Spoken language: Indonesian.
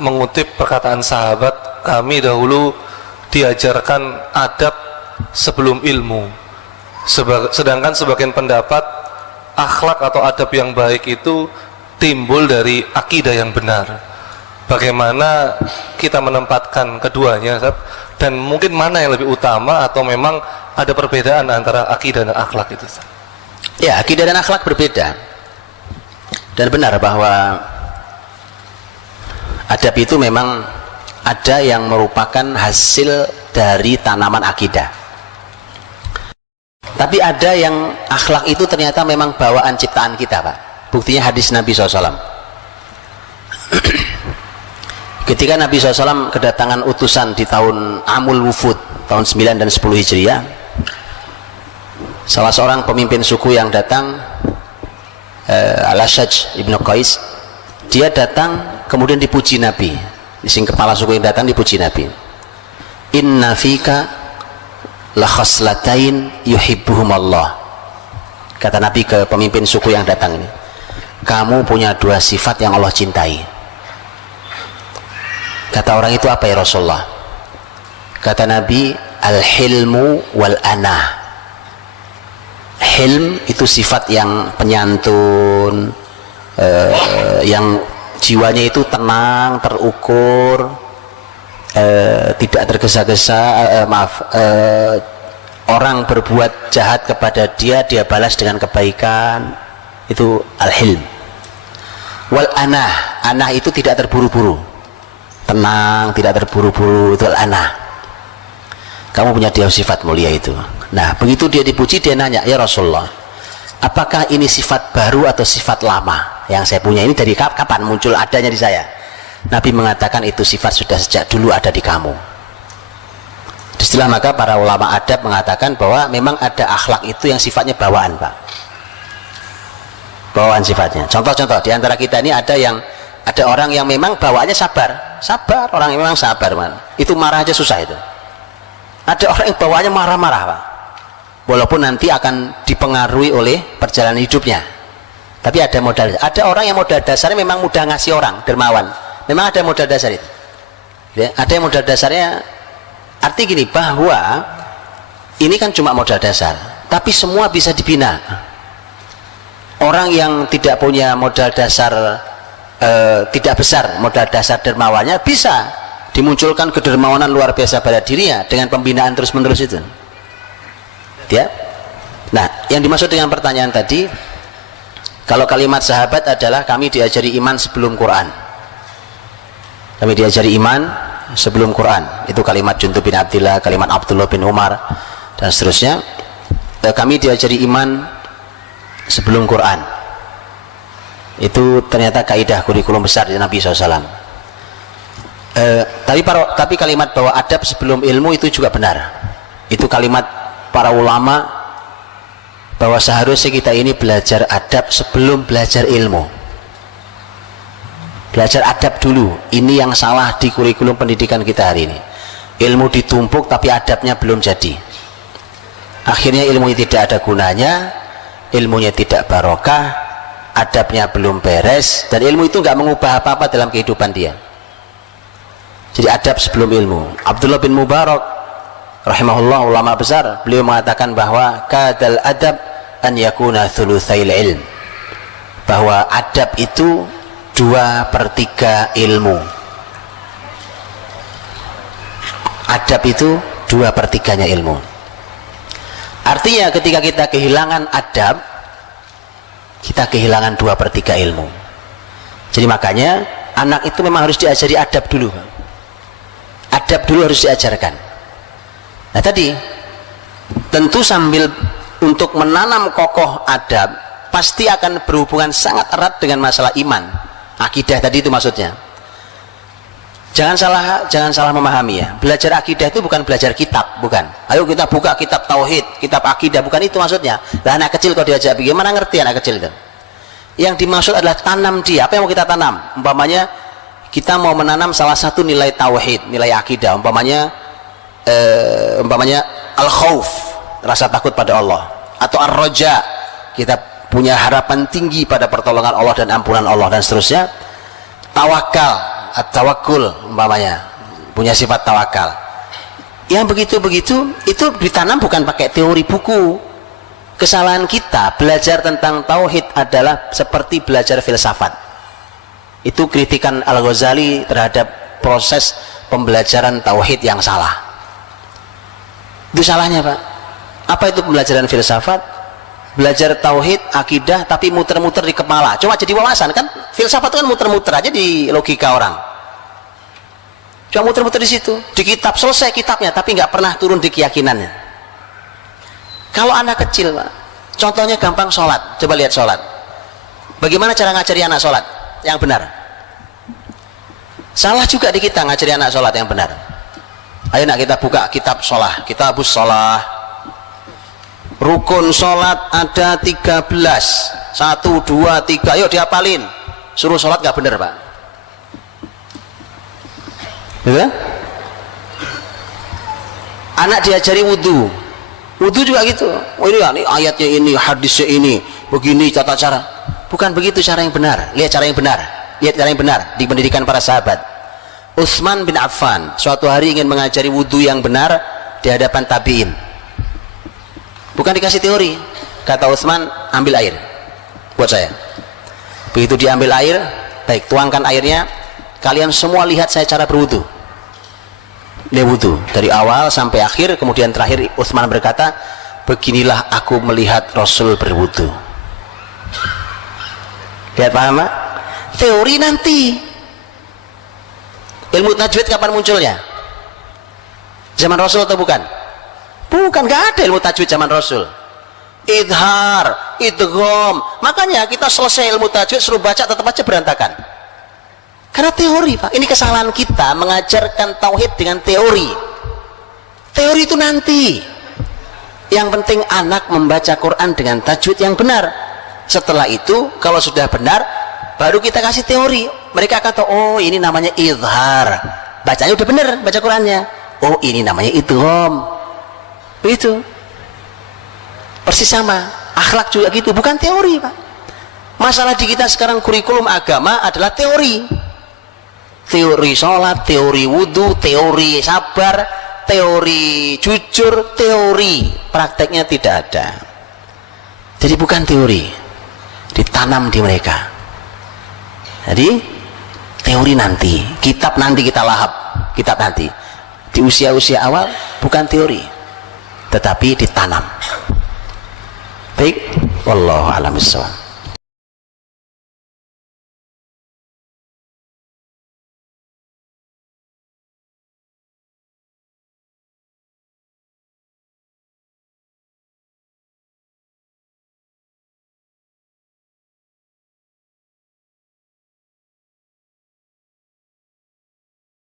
mengutip perkataan sahabat, kami dahulu diajarkan adab sebelum ilmu. Sedangkan sebagian pendapat akhlak atau adab yang baik itu timbul dari akidah yang benar. Bagaimana kita menempatkan keduanya, dan mungkin mana yang lebih utama, atau memang ada perbedaan antara akidah dan akhlak itu? Ya, akidah dan akhlak berbeda. Dan benar bahwa adab itu memang ada yang merupakan hasil dari tanaman akidah. Tapi ada yang akhlak itu ternyata memang bawaan ciptaan kita, Pak. Buktinya hadis Nabi SAW. Ketika Nabi SAW kedatangan utusan di tahun Amul Wufud, tahun 9 dan 10 Hijriah, salah seorang pemimpin suku yang datang, Al-Ashaj Ibn Qais, dia datang kemudian dipuji Nabi. Sing kepala suku yang datang dipuji Nabi. Inna fika la khaslatain yuhibbuhumallah. Kata Nabi ke pemimpin suku yang datang ini, kamu punya dua sifat yang Allah cintai. Kata orang itu, apa ya Rasulullah? Kata Nabi, al-hilmu wal-anah. Hilm itu sifat yang penyantun, yang jiwanya itu tenang, terukur, tidak tergesa-gesa. Orang berbuat jahat kepada dia, dia balas dengan kebaikan. Itu al-hilm. Wal-anah, anah itu tidak terburu-buru, tenang, tidak terburu-buru, itu al-anah. Kamu punya dia sifat mulia itu. Nah, begitu dia dipuji, dia nanya, ya Rasulullah, apakah ini sifat baru atau sifat lama yang saya punya ini? Dari kapan muncul adanya di saya? Nabi mengatakan itu sifat sudah sejak dulu ada di kamu. Istilah maka para ulama adab mengatakan bahwa memang ada akhlak itu yang sifatnya bawaan, Pak. Bawaan sifatnya. Contoh-contoh di antara kita ini ada orang yang memang bawaannya sabar, orang yang memang sabar, man. Itu marah aja susah itu. Ada orang yang bawaannya marah-marah, Pak. Walaupun nanti akan dipengaruhi oleh perjalanan hidupnya. Tapi ada modal. Ada orang yang modal dasarnya memang mudah ngasih orang, dermawan. Memang ada modal dasar itu. Ya, ada yang modal dasarnya, arti gini, bahwa ini kan cuma modal dasar, tapi semua bisa dibina. Orang yang tidak punya modal dasar, tidak besar modal dasar dermawannya, bisa dimunculkan kedermawanan luar biasa pada dirinya dengan pembinaan terus-menerus itu. Ya. Nah, yang dimaksud dengan pertanyaan tadi, kalau kalimat sahabat adalah kami diajari iman sebelum Quran. Kami diajari iman sebelum Quran. Itu kalimat Jundub bin Abdillah, kalimat Abdullah bin Umar, dan seterusnya. Kami diajari iman sebelum Quran. Itu ternyata kaidah kurikulum besar dari Nabi SAW. Tapi kalimat bahwa adab sebelum ilmu itu juga benar. Itu kalimat para ulama bahwa seharusnya kita ini belajar adab sebelum belajar ilmu. Belajar adab dulu. Ini yang salah di kurikulum pendidikan kita hari ini. Ilmu ditumpuk tapi adabnya belum jadi. Akhirnya ilmu tidak ada gunanya, ilmunya tidak barokah, adabnya belum beres, dan ilmu itu nggak mengubah apa-apa dalam kehidupan dia. Jadi adab sebelum ilmu. Abdullah bin Mubarak rahimahullah, ulama besar, beliau mengatakan bahwa kadal adab an yakuna thulutsail ilm, bahwa adab itu 2/3 ilmu. Adab itu 2/3-nya ilmu. Artinya ketika kita kehilangan adab, kita kehilangan 2/3 ilmu. Jadi makanya anak itu memang harus diajari adab dulu. Adab dulu harus diajarkan. Nah tadi tentu sambil untuk menanam kokoh adab pasti akan berhubungan sangat erat dengan masalah iman, akidah tadi itu maksudnya. Jangan salah memahami ya. Belajar akidah itu bukan belajar kitab, bukan. Ayo kita buka kitab tauhid, kitab akidah, bukan itu maksudnya. Lah anak kecil kalau diajak bagaimana ngerti anak kecil itu? Yang dimaksud adalah tanam dia. Apa yang mau kita tanam? Umpamanya kita mau menanam salah satu nilai tauhid, nilai akidah, umpamanya al-khauf, rasa takut pada Allah, atau ar-raja, kita punya harapan tinggi pada pertolongan Allah dan ampunan Allah, dan seterusnya. Tawakal, at-tawakkul umpamanya, punya sifat tawakal. Yang begitu-begitu itu ditanam bukan pakai teori buku. Kesalahan kita belajar tentang tauhid adalah seperti belajar filsafat. Itu kritikan Al-Ghazali terhadap proses pembelajaran tauhid yang salah. Itu salahnya, Pak. Apa itu pembelajaran filsafat? Belajar tauhid, akidah, tapi muter-muter di kepala. Cuma jadi wawasan kan? Filsafat itu kan muter-muter aja di logika orang. Cuma muter-muter di situ. Di kitab selesai kitabnya, tapi nggak pernah turun di keyakinannya. Kalau anak kecil, Pak, contohnya gampang sholat. Coba lihat sholat. Bagaimana cara ngajari anak sholat yang benar? Salah juga di kita ngajari anak sholat yang benar. Ayo nak kita buka kitab sholat, kitabus sholat. Rukun sholat ada 13. 1, 2, 3. Ayo dihafalin. Suruh sholat nggak benar, Pak. Ya? Anak diajari wudhu. Wudhu juga gitu. Oh ini ayatnya ini, hadisnya ini, begini tata cara. Bukan begitu cara yang benar. Lihat cara yang benar. Lihat cara yang benar di pendidikan para sahabat. Utsman bin Affan suatu hari ingin mengajari wudhu yang benar di hadapan tabi'in. Bukan dikasih teori. Kata Utsman, ambil air buat saya. Begitu diambil air, baik, tuangkan airnya. Kalian semua lihat saya cara berwudhu. Dia wudhu dari awal sampai akhir. Kemudian terakhir Utsman berkata, beginilah aku melihat Rasul berwudhu. Lihat, paham, Pak? Teori nanti. Ilmu tajwid kapan munculnya? Zaman Rasul atau bukan? Bukan, gak ada ilmu tajwid zaman Rasul. Idhar, idgham. Makanya kita selesai ilmu tajwid suruh baca tetap aja berantakan. Karena teori, Pak. Ini kesalahan kita mengajarkan tauhid dengan teori. Teori itu nanti. Yang penting anak membaca Quran dengan tajwid yang benar. Setelah itu kalau sudah benar baru kita kasih teori. Mereka akan tahu, oh ini namanya idhar. Bacanya udah benar, baca Qurannya. Oh ini namanya idgham. Begitu. Persis sama. Akhlak juga gitu, bukan teori, Pak. Masalah di kita sekarang kurikulum agama adalah teori. Teori sholat, teori wudhu, teori sabar, teori jujur, teori prakteknya tidak ada. Jadi bukan teori, ditanam di mereka. Jadi teori nanti, kitab nanti kita lahap, kitab nanti. Di usia-usia awal bukan teori, tetapi ditanam. Baik, wallahu a'lam bishawab.